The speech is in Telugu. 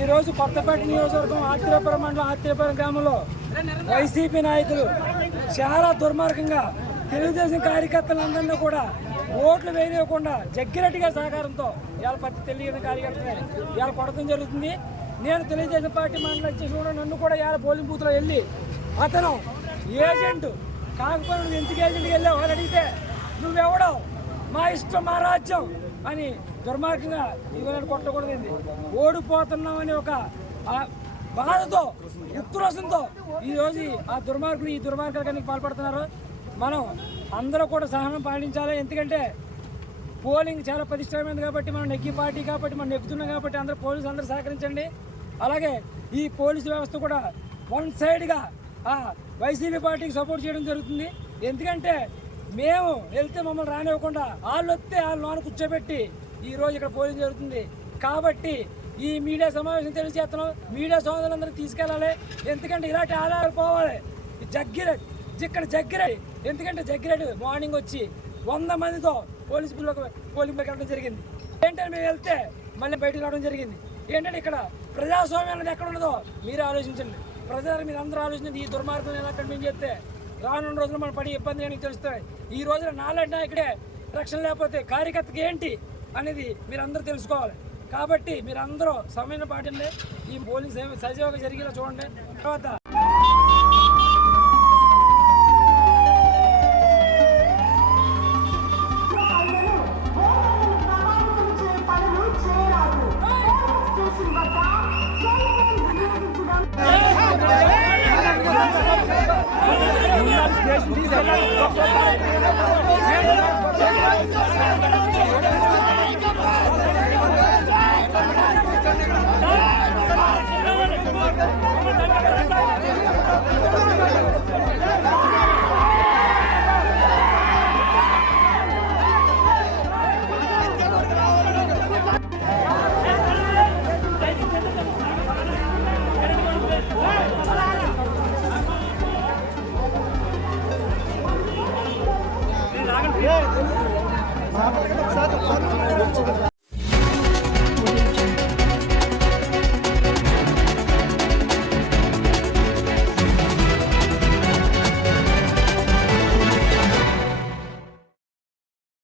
ఈరోజు కొత్తపేట నియోజకవర్గం ఆత్రేపురం మండలం ఆత్రేపురం గ్రామంలో వైసీపీ నాయకులు చాలా దుర్మార్గంగా తెలుగుదేశం కార్యకర్తలందరినీ కూడా ఓట్లు వేయనివ్వకుండా జగ్గిరెడ్డిగా సహకారంతో ఇవాళ ప్రతి తెలియని కార్యకర్తలే ఇవాళ కొడతం జరుగుతుంది. నేను తెలుగుదేశం పార్టీ మండలం వచ్చేసి కూడా నన్ను కూడా ఇవాళ పోలింగ్ బూత్లో వెళ్ళి అతను ఏజెంట్ కాకపోతే నువ్వు ఎందుకు ఏజెంట్కి వెళ్ళావు అని అడిగితే నువ్వెవడవు మా ఇష్టం మా రాజ్యం. అని దుర్మార్గంగా ఇవ్వాలని కొట్టకూడదండి ఓడిపోతున్నాం అని ఒక బాధతో ఉక్రోషంతో ఈ రోజు ఆ దుర్మార్గులు ఈ దుర్మార్గానికి పాల్పడుతున్నారు. మనం అందరూ కూడా సహనం పాటించాలి. ఎందుకంటే పోలింగ్ చాలా ప్రతిష్టమైంది కాబట్టి మనం నెగ్గి పార్టీ కాబట్టి మనం నెగ్గుతున్నాం కాబట్టి అందరూ పోలీసులు అందరూ సహకరించండి. అలాగే ఈ పోలీసు వ్యవస్థ కూడా వన్ సైడ్గా ఆ వైసీపీ పార్టీకి సపోర్ట్ చేయడం జరుగుతుంది. ఎందుకంటే మేము వెళ్తే మమ్మల్ని రానివ్వకుండా వాళ్ళు వస్తే వాళ్ళు లోన కూర్చోబెట్టి ఈ రోజు ఇక్కడ పోలింగ్ జరుగుతుంది. కాబట్టి ఈ మీడియా సమావేశం తెలియజేస్తున్నాం. మీడియా సోదరులందరూ తీసుకెళ్ళాలి. ఎందుకంటే ఇలాంటి ఆధారాలు పోవాలి. జగ్గిరెడ్డి ఇక్కడ జగ్గిరెడ్డి ఎందుకంటే జగ్గిరెడ్డి మార్నింగ్ వచ్చి వంద మందితో పోలీసు బిల్లుకు పోలింగ్ వెళ్ళడం జరిగింది. ఏంటంటే మేము వెళ్తే మళ్ళీ బయటకు రావడం జరిగింది. ఏంటంటే ఇక్కడ ప్రజాస్వామ్యం అనేది ఎక్కడ ఉన్నదో మీరు ఆలోచించండి. ప్రజలు మీరు అందరూ ఆలోచించండి. ఈ దుర్మార్గం ఎలా కంటిన్యూ చేస్తే రానున్న రోజులు మనం పడి ఇబ్బంది అని తెలుస్తాయి. ఈ రోజున నాలాంటి నాయకుడే రక్షణ లేకపోతే కార్యకర్తకి ఏంటి అనేది మీరందరూ తెలుసుకోవాలి. కాబట్టి మీరందరూ సమయం పాటిండే ఈ పోలింగ్ సజీవంగా జరిగేలా చూడండి. తర్వాత Dengan. Sağ olun. Sağ olun. Sağ olun. Sağ olun.